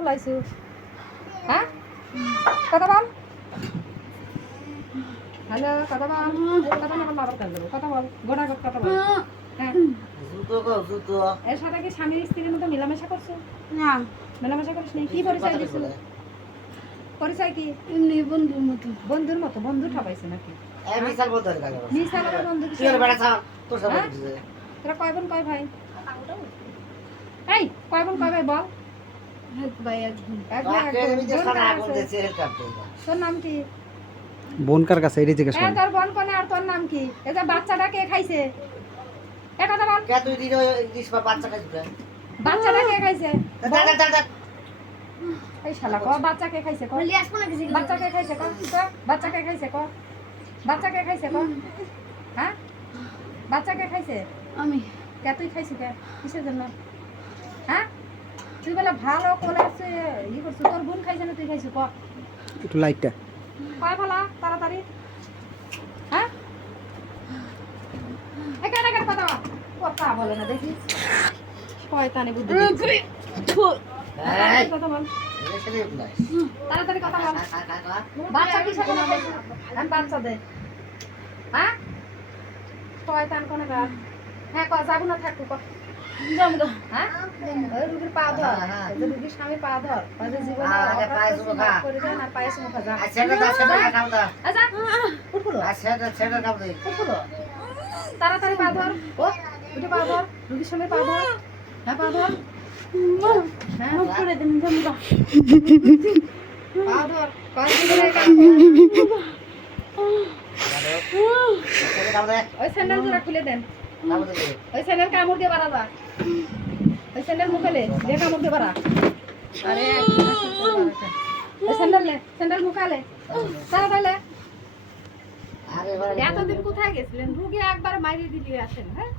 লাইছু হ্যাঁ কথা বল হ্যালো কথা বল কথা না বল আবার কাজ দেবো কথা বল গোড়া কথা বল হ্যাঁ জুতো এর সাথে কি স্বামী স্ত্রীর মতো মেলামেশা করছো না মেলামেশা করিস নি কি পরিচয় দিছো পরিচয় কি এমনি বন্ধুর মতো বন্ধু ঠকাইছে নাকি এই মিসাল বলতে লাগে মিসাল আবার বন্ধু তুই আর বেটা থাম তোর সাথে হ্যাঁ? দিছে তোরা কয় বোন কয় ভাই এই কয় বোন কয় ভাই বল এক ভাই এক বোন এক ভাই এক তাকে বোন। আমি যে বোন সারা কার আগুন আছে? দিছে এর কাটতে তোর নাম কি বোন কার কাছে এটাই জিজ্ঞেস হ্যাঁ করেন তোর বোন কোনে আর তোর নাম কি এই যে বাচ্চাটা কে খাইছে এ কথা বল কে তুই দিন ইংলিশ বা বাচ্চা খাইছিস বাচ্চাটা কে খাইছে দাদা দাদা এই শালা ক বাচ্চা কে খাইছে ক বলি আসবো না কিছু বাচ্চা কে খাইছে ক বাচ্চা কে খাইছে ক বাচ্চা কে খাইছে ক হ্যাঁ বাচ্চা কে খাইছে আমি কে তুই খাইছিস কে কিসের জন্য হ্যাঁ তুই বলে ভালো কোলে আছে ই করছিস তোর বোন খাইছে না তুই খাইছিস ক একটু লাইটটা কয় ভালা তাড়াতাড়ি হ্যাঁ এখানে কেন কথা বলে না দেখি শয়তানি বুদ্ধি তাড়াতাড়ি কথা বল এই ছেলে নাই তাড়াতাড়ি কথা বল বাচ্চা কি সাথে না আমি বাচ্চা দে হ্যাঁ শয়তান কোনে গা হ্যাঁ কয় যাবো না থাকবো ক জমগা হ্যাঁ ওই রুগীর পা ধর এই যে রুগীর স্বামী পা ধর ওই যে জীবনে আরে পায়ে চুমো খা। করে দেন আর পায়ে চুমো খা যা আচ্ছা দাদা সেটা কাম দা আচ্ছা উঠলো আচ্ছা সেটা কাম দে উঠলো তাড়াতাড়ি পা ধর ও উঠে পা ধর রুগীর সামনে পা ধর হ্যাঁ পা ধর হ্যাঁ মুখ করে দেন জমগা পা ধর কয় দিনের কাম সেটা কাম দে ওই স্যান্ডেল জোড়া খুলে দেন কাম দে ওই স্যান্ডেল কামড় দিয়ে বাড়া যা ওই স্যান্ডেল মুখেলে দিয়ে কামড় দিয়ে বাড়া আরে ওই স্যান্ডেল মুখালে তাড়াতাড়ি আরে বাবা এতদিন কোথায় গেছিলেন রুগী একবার মাইরে দিলি আসেন হ্যাঁ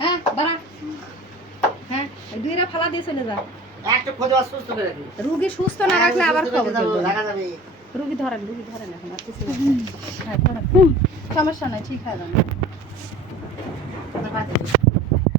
হ্যাঁ বাড়া হ্যাঁ এই দুইটা ফালা দিয়ে চলে যা একটু খোঁজা সুস্থ করে রাখি রুগী সুস্থ না রাখলে আবার খবর দেবো লাগা যাবে রুগী ধরেন এখন আর কিছু না। হ্যাঁ ধরেন সমস্যা নাই ঠিক হয়ে যাবে কথা পাচ্ছি